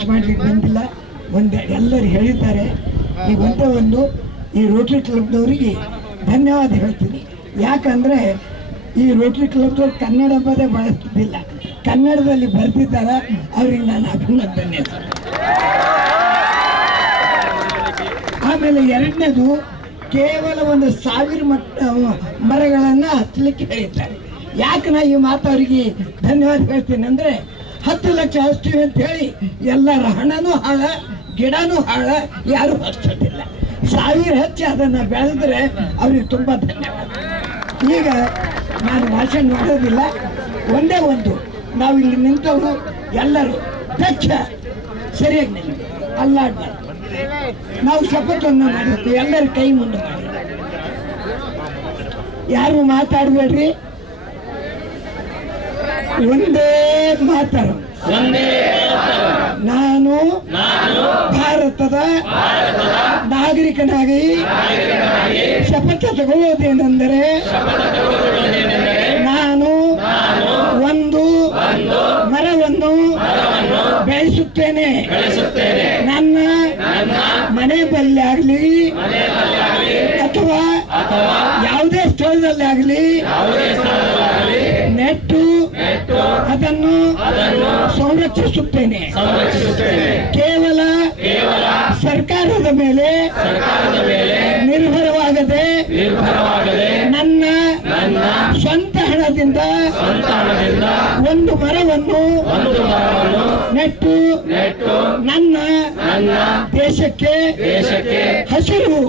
Announce ಮಾಡ್ಲಿಕ್ಕೆ ಬಂದಿಲ್ಲ. ಒಂದು ಎಲ್ಲರೂ ಹೇಳಿದ್ದಾರೆ. ಈ ಒಂದೇ ಒಂದು ಈ ರೋಟರಿ ಕ್ಲಬ್ನವರಿಗೆ ಧನ್ಯವಾದ ಹೇಳ್ತೀನಿ. ಯಾಕಂದರೆ ಈ ರೋಟರಿ ಕ್ಲಬ್ದವ್ರು ಕನ್ನಡ ಪದ ಬಳಸ್ತಿದ್ದಿಲ್ಲ. ಕನ್ನಡದಲ್ಲಿ ಬರ್ತಿದ್ದಾರೆ ಅವ್ರಿಗೆ ನಾನು ಅಭಿನಂದನೆ. ಆಮೇಲೆ ಎರಡನೇದು ಕೇವಲ ಒಂದು ಸಾವಿರ ಮಟ್ಟ ಮರಗಳನ್ನು ಹಚ್ಚಲಿಕ್ಕೆ ಹೇಳಿದ್ದಾರೆ. ಯಾಕೆ ನಾ ಈ ಮಾತು ಅವರಿಗೆ ಧನ್ಯವಾದ ಹೇಳ್ತೀನಿ ಅಂದರೆ ಹತ್ತು ಲಕ್ಷ ಹಚ್ತೀವಿ ಅಂತ ಹೇಳಿ ಎಲ್ಲರ ಹಣನೂ ಹಾಳ, ಗಿಡನೂ ಹಾಳ, ಯಾರು ಹಚ್ಚೋದಿಲ್ಲ ಸಾವಿರ ಹಚ್ಚಿ ಅದನ್ನು ಬೆಳೆದ್ರೆ ಅವ್ರಿಗೆ ತುಂಬ ಧನ್ಯವಾದ. ಈಗ ನಾನು ಭಾಷಣ ಮಾಡೋದಿಲ್ಲ, ಒಂದೇ ಒಂದು. ನಾವು ಇಲ್ಲಿ ನಿಂತವರು ಎಲ್ಲರೂ ದಕ್ಷ ಸರಿಯಾಗಿ ನಿಲ್ಲ ಅಲ್ಲಾಡ್ಬಾರ್ದು ನಾವು ಶಪಥವನ್ನು ಮಾಡಬೇಕು ಎಲ್ಲರ ಕೈ ಮುಂದೆ ಮಾಡಿ. ಯಾರು ಮಾತಾಡಬೇಡ್ರಿ? ಒಂದೇ ಮಾತಾಡು? ನಾನು ಭಾರತದ ನಾಗರಿಕನಾಗಿ ಶಪಥ ತಗೊಳ್ಳೋದೇನೆಂದರೆ ನಾನು ಒಂದು ಮರವನ್ನು ಬೆಳೆಸುತ್ತೇನೆ. ನನ್ನ ಮನೆ ಬಲ್ಲಿ ಆಗಲಿ ಅಥವಾ ಯಾವುದೇ ಸ್ಥಳದಲ್ಲಿ ಆಗಲಿ ನೆಟ್ಟು ಅದನ್ನು ಸಂರಕ್ಷಿಸುತ್ತೇನೆ. ಕೇವಲ ಸರ್ಕಾರದ ಮೇಲೆ ನಿರ್ಭರವಾಗದೆ ನನ್ನ ಸ್ವಂತ ಹಣದಿಂದ ಒಂದು ಮರವನ್ನು ನೆಟ್ಟು ನನ್ನ ದೇಶಕ್ಕೆ ಹಸಿರು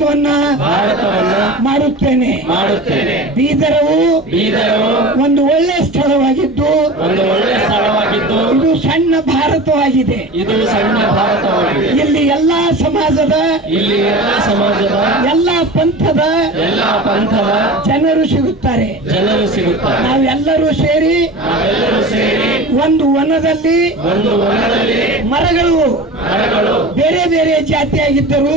ಭಾರತವನ್ನ ಮಾಡುತ್ತೇನೆ. ಮಾಡುತ್ತೇನೆ. ಬೀದರವು ಬೀದರವು ಒಂದು ಒಳ್ಳೆ ಸ್ಥಳವಾಗಿದ್ದು ಒಂದು ಒಳ್ಳೆಯ ಸ್ಥಳವಾಗಿದ್ದು ಇದು ಸಣ್ಣ ಭಾರತವಾಗಿದೆ. ಇದು ಸಣ್ಣ ಭಾರತವಾಗಿದೆ. ಇಲ್ಲಿ ಎಲ್ಲಾ ಸಮಾಜದ ಇಲ್ಲಿ ಎಲ್ಲ ಸಮಾಜದ ಎಲ್ಲ ಪಂಥದ ಎಲ್ಲಾ ಪಂಥದ ಜನರು ಸಿಗುತ್ತಾರೆ. ಜನರು ಸಿಗುತ್ತಾರೆ. ನಾವೆಲ್ಲರೂ ಸೇರಿ ನಾವೆಲ್ಲರೂ ಸೇರಿ ಒಂದು ವನದಲ್ಲಿ ಒಂದು ವನದಲ್ಲಿ ಮರಗಳು ಬೇರೆ ಬೇರೆ ಜಾತಿಯಾಗಿದ್ದರೂ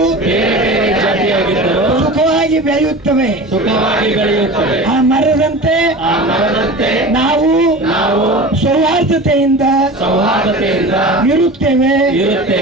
ಸುಖವಾಗಿ ಬೆಳೆಯುತ್ತವೆ. ಸುಖವಾಗಿ ಬೆಳೆಯುತ್ತವೆ. ಆ ಮರದಂತೆ ಆ ಮರದಂತೆ ನಾವು ನಾವು ಸೌಹಾರ್ದತೆಯಿಂದ ಸೌಹಾರ್ದತೆಯಿಂದ ಇರುತ್ತೇವೆ. ಇರುತ್ತೇವೆ.